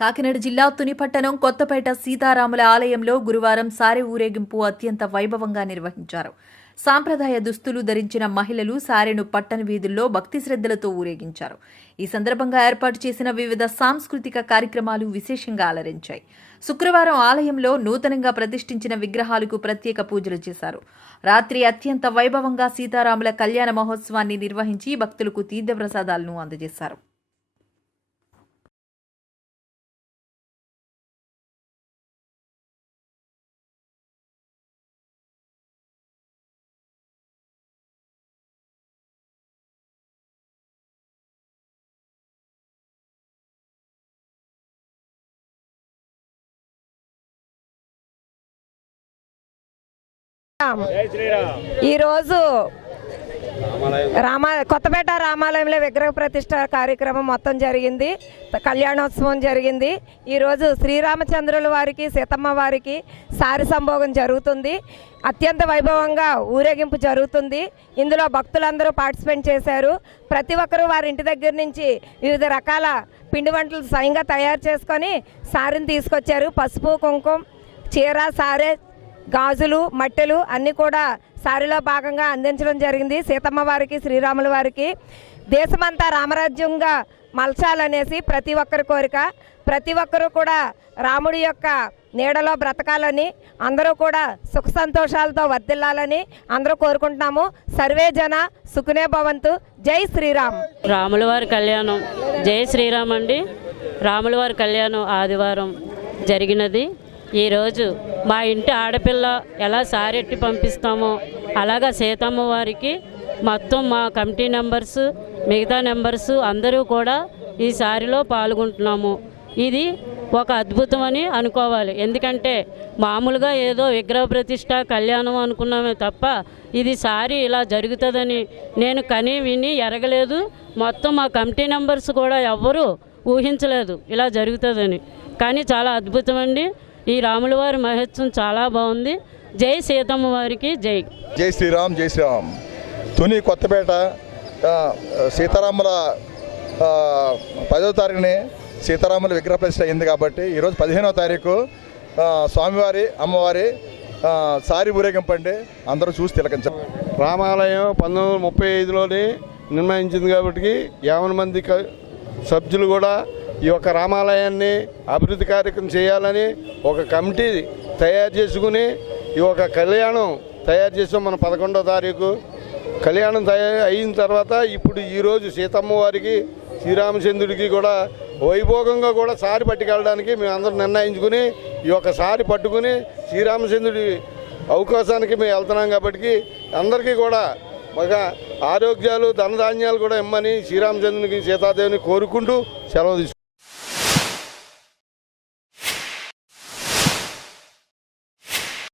కాకినాడ జిల్లా తునిపట్టణం కొత్తపేట సీతారాముల ఆలయంలో గురువారం సారె ఊరేగింపు అత్యంత వైభవంగా నిర్వహించారు. సాంప్రదాయ దుస్తులు ధరించిన మహిళలు సారెను పట్టణ వీధుల్లో భక్తి శ్రద్ధలతో ఊరేగించారు. ఈ సందర్భంగా ఏర్పాటు చేసిన వివిధ సాంస్కృతిక కార్యక్రమాలు విశేషంగా అలరించాయి. శుక్రవారం ఆలయంలో నూతనంగా ప్రతిష్ఠించిన విగ్రహాలకు ప్రత్యేక పూజలు చేశారు. రాత్రి అత్యంత వైభవంగా సీతారాముల కళ్యాణ మహోత్సవాన్ని నిర్వహించి భక్తులకు తీర్థప్రసాదాలను అందజేశారు. ఈరోజు రామా కొత్తపేట రామాలయంలో విగ్రహ ప్రతిష్ట కార్యక్రమం మొత్తం జరిగింది. కళ్యాణోత్సవం జరిగింది. ఈరోజు శ్రీరామచంద్రుల వారికి సీతమ్మ వారికి సారి సంభోగం జరుగుతుంది. అత్యంత వైభవంగా ఊరేగింపు జరుగుతుంది. ఇందులో భక్తులందరూ పార్టిసిపేట్ చేశారు. ప్రతి ఒక్కరూ వారి ఇంటి దగ్గర నుంచి వివిధ రకాల పిండి వంటలు స్వయంగా తయారు చేసుకొని సారిని తీసుకొచ్చారు. పసుపు కుంకుమ చీర సారె గాజులు మట్టెలు అన్నీ కూడా సారిలో భాగంగా అందించడం జరిగింది. సీతమ్మ వారికి శ్రీరాముల వారికి. దేశమంతా రామరాజ్యంగా మలచాలనేసి ప్రతి ఒక్కరి కోరిక. ప్రతి ఒక్కరూ కూడా రాముడి యొక్క నీడలో బ్రతకాలని అందరూ కూడా సుఖ సంతోషాలతో వర్ధిల్లాలని అందరూ కోరుకుంటున్నాము. సర్వే జన సుఖనే భవంతు. జై శ్రీరామ్. రాముల వారి కళ్యాణం. జై శ్రీరామ్ అండి. రాముల వారి కళ్యాణం ఆదివారం జరిగినది. ఈరోజు మా ఇంటి ఆడపిల్ల ఎలా సారెట్టి పంపిస్తామో అలాగా సీతమ్మ వారికి మొత్తం మా కమిటీ నెంబర్స్ మిగతా నెంబర్స్ అందరూ కూడా ఈ సారిలో పాల్గొంటున్నాము. ఇది ఒక అద్భుతం అని అనుకోవాలి. ఎందుకంటే మామూలుగా ఏదో విగ్రహ ప్రతిష్ట కళ్యాణం అనుకున్నామే తప్ప ఇది సారి ఇలా జరుగుతుందని నేను కని విని ఎరగలేదు. మొత్తం మా కమిటీ నెంబర్స్ కూడా ఎవ్వరూ ఊహించలేదు ఇలా జరుగుతుందని. కానీ చాలా అద్భుతం అండి ఈ రాముల వారి మహత్వం చాలా బాగుంది. జై సీతమ్మ వారికి జై. జై శ్రీరామ్ జై శ్రీరామ్. తుని కొత్తపేట సీతారాముల పదో తారీఖుని సీతారాముల విగ్రహ ప్రతిష్ట అయింది కాబట్టి ఈరోజు పదిహేనవ తారీఖు స్వామివారి అమ్మవారి సారి ఊరేగింపండి. అందరూ చూసి తిలకించండి. రామాలయం పంతొమ్మిది వందల ముప్పై ఐదులోని నిర్ణయించింది కాబట్టి యాభై మంది క- సభ్యులు కూడా ఈ యొక్క రామాలయాన్ని అభివృద్ధి కార్యక్రమం చేయాలని ఒక కమిటీ తయారు చేసుకుని ఈ యొక్క కళ్యాణం తయారు చేసాం మన పదకొండో తారీఖు. కళ్యాణం తయారు అయిన తర్వాత ఇప్పుడు ఈరోజు సీతమ్మ వారికి శ్రీరామచంద్రుడికి కూడా వైభోగంగా కూడా సారి పట్టుకెళ్ళడానికి మేము అందరం నిర్ణయించుకుని ఈ యొక్క సారి పట్టుకుని శ్రీరామచంద్రుడి అవకాశానికి మేము వెళ్తున్నాం కాబట్టి అందరికీ కూడా ఒక ఆరోగ్యాలు ధనధాన్యాలు కూడా ఇమ్మని శ్రీరామచంద్రునికి సీతాదేవిని కోరుకుంటూ సెలవు తీసుకుంటాం